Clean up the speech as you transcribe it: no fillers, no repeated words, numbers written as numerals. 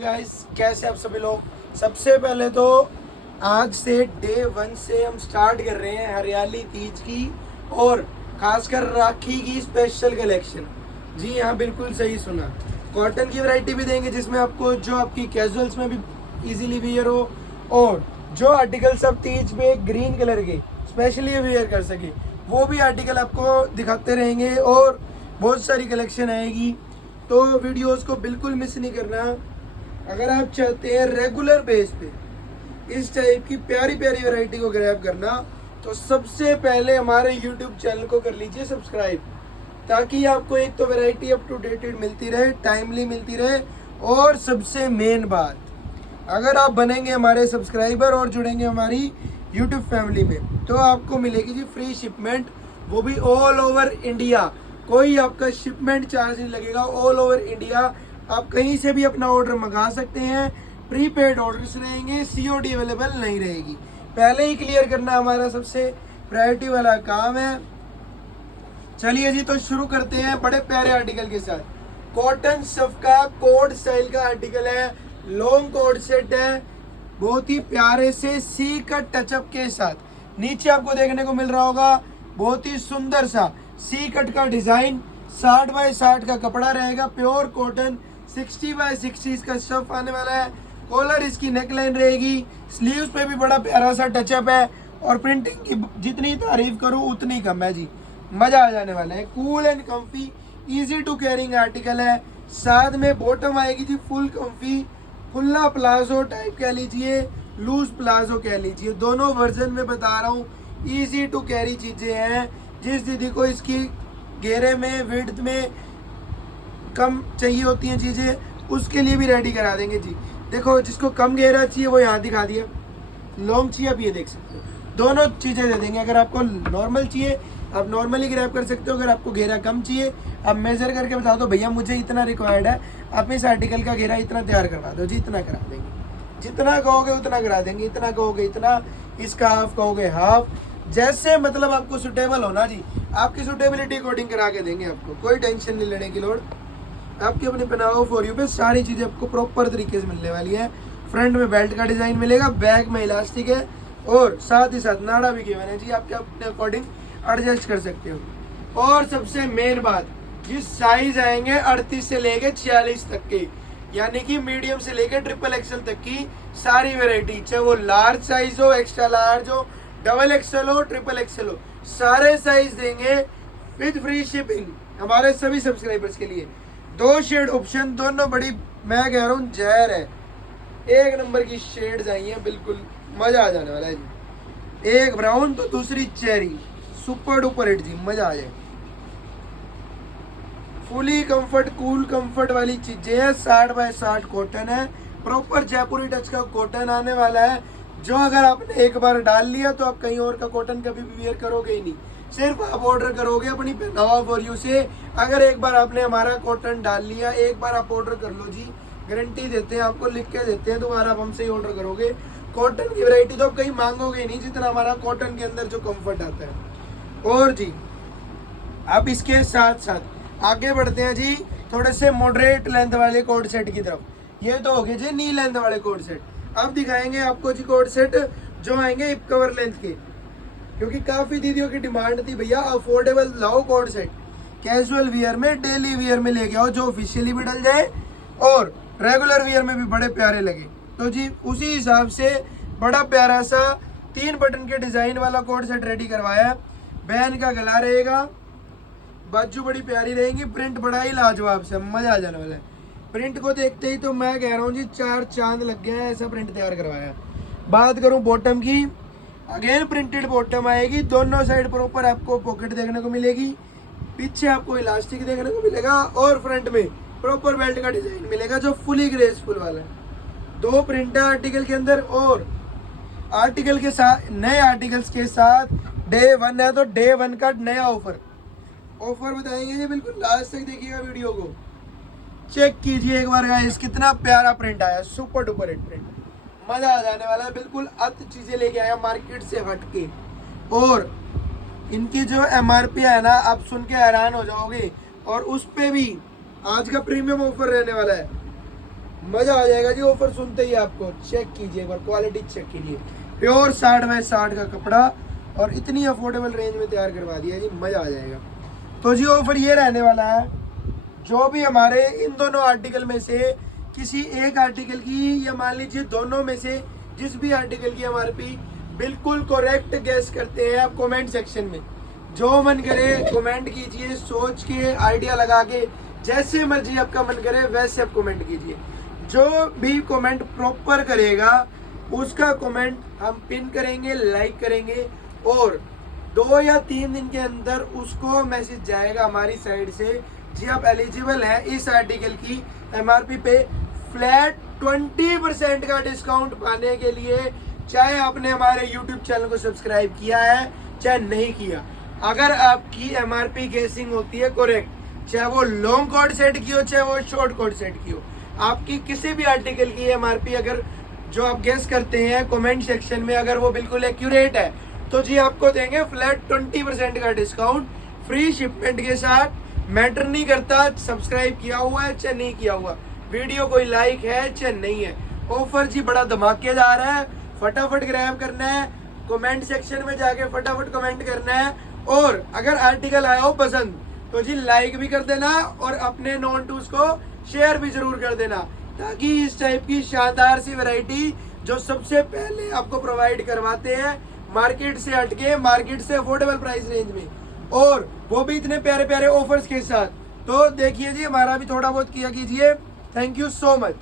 Guys, कैसे आप सभी लोग। सबसे पहले तो आज से डे 1 से हम स्टार्ट कर रहे हैं हरियाली तीज की और खासकर राखी की स्पेशल कलेक्शन। जी हाँ, बिल्कुल सही सुना। कॉटन की वैरायटी भी देंगे जिसमें आपको जो आपकी कैजुअल्स में भी इजीली वियर हो और जो आर्टिकल सब तीज पे ग्रीन कलर के स्पेशली वियर कर सके वो भी आर्टिकल आपको दिखाते रहेंगे और बहुत सारी कलेक्शन आएगी। तो वीडियोस को बिल्कुल मिस नहीं करना। अगर आप चाहते हैं रेगुलर बेस पे इस टाइप की प्यारी प्यारी वैरायटी को ग्रैब करना तो सबसे पहले हमारे यूट्यूब चैनल को कर लीजिए सब्सक्राइब, ताकि आपको एक तो वैरायटी अप टू डेटेड मिलती रहे, टाइमली मिलती रहे और सबसे मेन बात, अगर आप बनेंगे हमारे सब्सक्राइबर और जुड़ेंगे हमारी यूट्यूब फैमिली में तो आपको मिलेगी जी फ्री शिपमेंट, वो भी ऑल ओवर इंडिया। कोई आपका शिपमेंट चार्ज नहीं लगेगा। ऑल ओवर इंडिया आप कहीं से भी अपना ऑर्डर मंगा सकते हैं। प्रीपेड ऑर्डर्स रहेंगे, सीओडी अवेलेबल नहीं रहेगी। पहले ही क्लियर करना हमारा सबसे प्रायोरिटी वाला काम है। चलिए जी, तो शुरू करते हैं बड़े प्यारे आर्टिकल के साथ। कॉटन स्टफ का कोट स्टाइल का आर्टिकल है, लॉन्ग कोट सेट है, बहुत ही प्यारे से सी कट टचअप के साथ। नीचे आपको देखने को मिल रहा होगा बहुत ही सुंदर सा सी कट का डिजाइन। 60 बाय 60 का कपड़ा रहेगा, प्योर कॉटन। 60 बाय 60 इसका स्टफ आने वाला है। कॉलर इसकी नेकलाइन रहेगी। स्लीव्स पे भी बड़ा प्यारा सा टचअप है और प्रिंटिंग की जितनी तारीफ करूं उतनी कम है जी। मजा आ जाने वाला है। Cool and comfy, easy to carrying article है। साथ में बॉटम आएगी जी फुल कंफी, खुला प्लाजो टाइप कह लीजिए, लूज प्लाजो कह लीजिए, दोनों वर्जन में बता रहा हूँ। इजी टू कैरी चीजें हैं। जिस दीदी को इसकी घेरे में विड्थ में कम चाहिए होती हैं चीजें, उसके लिए भी रेडी करा देंगे जी। देखो, जिसको कम घेरा चाहिए वो यहाँ दिखा दिया, लॉन्ग चाहिए आप ये देख सकते हो, दोनों चीजें दे देंगे। अगर आपको नॉर्मल चाहिए आप नॉर्मली ग्रैब कर सकते हो, अगर आपको घेरा कम चाहिए आप मेजर करके बता दो भैया मुझे इतना रिक्वायर्ड है, आप इस आर्टिकल का घेरा इतना तैयार करवा दो जी, इतना करा देंगे। जितना कहोगे उतना करा देंगे, इतना कहोगे इतना, इसका हाफ कहोगे हाफ, जैसे मतलब आपको सुटेबल होना जी, आपकी सुटेबिलिटी अकॉर्डिंग करा के देंगे। आपको कोई टेंशन नहीं लेने की लोड़। आपके अपने पहनाओ फॉर यू पे सारी चीज़ें आपको प्रॉपर तरीके से मिलने वाली है। फ्रंट में बेल्ट का डिजाइन मिलेगा, बैक में इलास्टिक है और साथ ही साथ नाड़ा भी गिवन है जी, आपके अपने अकॉर्डिंग एडजस्ट कर सकते हो। और सबसे मेन बात, जिस साइज आएंगे 38 से लेके 46 तक के, यानी कि मीडियम से लेके ट्रिपल एक्सल तक की सारी वेराइटी, चाहे वो लार्ज साइज हो, एक्स्ट्रा लार्ज हो, डबल एक्सल हो, ट्रिपल एक्सल हो, सारे साइज देंगे विद फ्री शिपिंग हमारे सभी सब्सक्राइबर्स के लिए। 2 शेड ऑप्शन, दोनों बड़ी, मैं कह रहा हूँ जहर है। एक नंबर की शेड्स आई हैं, बिल्कुल मजा आ जाने वाला है जी। एक ब्राउन तो दूसरी चेरी, सुपर डुपर हिट जी, मजा आ जाए। फुली कंफर्ट, कूल कंफर्ट वाली चीजें हैं। 60 बाय 60 कॉटन है, प्रॉपर जयपुरी टच का कॉटन आने वाला है, जो अगर आपने एक बार डाल लिया तो आप कहीं और का कॉटन कभी भी वेयर करोगे ही नहीं। सिर्फ आप ऑर्डर करोगे अपनी पहनावा फॉर यू से। अगर एक बार आपने हमारा कॉटन डाल लिया, एक बार आप ऑर्डर कर लो जी, गारंटी देते हैं आपको, लिख के देते हैं, दोबारा आप हमसे ही ऑर्डर करोगे। कॉटन की वैरायटी तो आप कहीं मांगोगे ही नहीं जितना हमारा कॉटन के अंदर जो कंफर्ट आता है। और जी अब इसके साथ साथ आगे बढ़ते हैं जी थोड़े से मॉडरेट लेंथ वाले कोट सेट की तरफ। ये तो हो गए जी नी लेंथ वाले कोट सेट। अब दिखाएंगे आपको जी कोट सेट जो आएंगे हिप कवर लेंथ के, क्योंकि काफी दीदियों की डिमांड थी भैया अफोर्डेबल लाओ कोट सेट, कैजुअल वियर में, डेली वियर में लेके आओ जो ऑफिशियली भी डल जाए और रेगुलर वियर में भी बड़े प्यारे लगे। तो जी उसी हिसाब से बड़ा प्यारा सा 3 बटन के डिजाइन वाला कोट सेट रेडी करवाया है। बैन का गला रहेगा, बाजू बड़ी प्यारी रहेंगी, प्रिंट बड़ा ही लाजवाब से, मजा आ जाने वाला है। प्रिंट को देखते ही तो मैं कह रहा हूँ जी 4 चांद लग गए हैं, ऐसा प्रिंट तैयार करवाया। बात करूँ बॉटम की, अगेन प्रिंटेड बॉटम आएगी, दोनों साइड प्रॉपर आपको पॉकेट देखने को मिलेगी, पीछे आपको इलास्टिक देखने को मिलेगा और फ्रंट में प्रॉपर बेल्ट का डिजाइन मिलेगा जो फुली ग्रेसफुल वाला है। 2 प्रिंट है आर्टिकल के अंदर और आर्टिकल के साथ नए आर्टिकल्स के साथ डे 1 है तो डे 1 का नया ऑफर बताएंगे जी, बिल्कुल लास्ट तक देखिएगा वीडियो को। चेक कीजिए एक बार गाइस, कितना प्यारा प्रिंट आया, सुपर डुपर हिट प्रिंट, मजा आ जाने वाला है। बिल्कुल अत चीजें लेके आया मार्केट से हटके, और इनकी जो MRP है ना आप सुन के हैरान हो जाओगे। और उस पे भी आज का प्रीमियम ऑफर रहने वाला है। मजा आ जाएगा जी। ऑफर सुनते ही आपको चेक कीजिए एक बार, क्वालिटी चेक कीजिए। प्योर 60x60 का कपड़ा और इतनी अफोर्डेबल रेंज में तैयार करवा दिया जी, मजा आ जाएगा। तो जी ऑफर ये रहने वाला है, जो भी हमारे इन दोनों आर्टिकल में से किसी एक आर्टिकल की या मान लीजिए दोनों में से जिस भी आर्टिकल की एमआरपी बिल्कुल करेक्ट गैस करते हैं आप कमेंट सेक्शन में, जो मन करे कमेंट कीजिए, सोच के आइडिया लगा के जैसे मर्जी आपका मन करे वैसे आप कमेंट कीजिए। जो भी कमेंट प्रॉपर करेगा उसका कमेंट हम पिन करेंगे, लाइक करेंगे और 2 या 3 दिन के अंदर उसको मैसेज जाएगा हमारी साइड से, जी आप एलिजिबल हैं इस आर्टिकल की एमआरपी पे फ्लैट 20% का डिस्काउंट पाने के लिए। चाहे आपने हमारे YouTube चैनल को सब्सक्राइब किया है चाहे नहीं किया, अगर आपकी एमआरपी गेसिंग होती है करेक्ट, चाहे वो लॉन्ग कोड सेट की हो चाहे वो शॉर्ट कोड सेट की हो, आपकी किसी भी आर्टिकल की एमआरपी अगर जो आप गेस करते हैं कमेंट सेक्शन में अगर वो बिल्कुल एक्यूरेट है तो जी आपको देंगे फ्लैट 20% का डिस्काउंट फ्री शिपमेंट के साथ। मैटर नहीं करता सब्सक्राइब किया हुआ है चाहे नहीं किया हुआ, वीडियो कोई लाइक है चाहे नहीं है। ऑफर जी बड़ा धमाकेदार है, फटाफट ग्रैब करना है, कमेंट सेक्शन में जाके फटाफट कमेंट करना है और अगर आर्टिकल आया हो पसंद तो जी लाइक भी कर देना और अपने नॉन टूज को शेयर भी जरूर कर देना, ताकि इस टाइप की शानदार सी वैरायटी जो सबसे पहले आपको प्रोवाइड करवाते हैं मार्केट से हटके, मार्केट से अफोर्डेबल प्राइस रेंज में और वो भी इतने प्यारे प्यारे ऑफर्स के साथ। तो देखिए जी हमारा भी थोड़ा बहुत किया कीजिए। Thank you so much.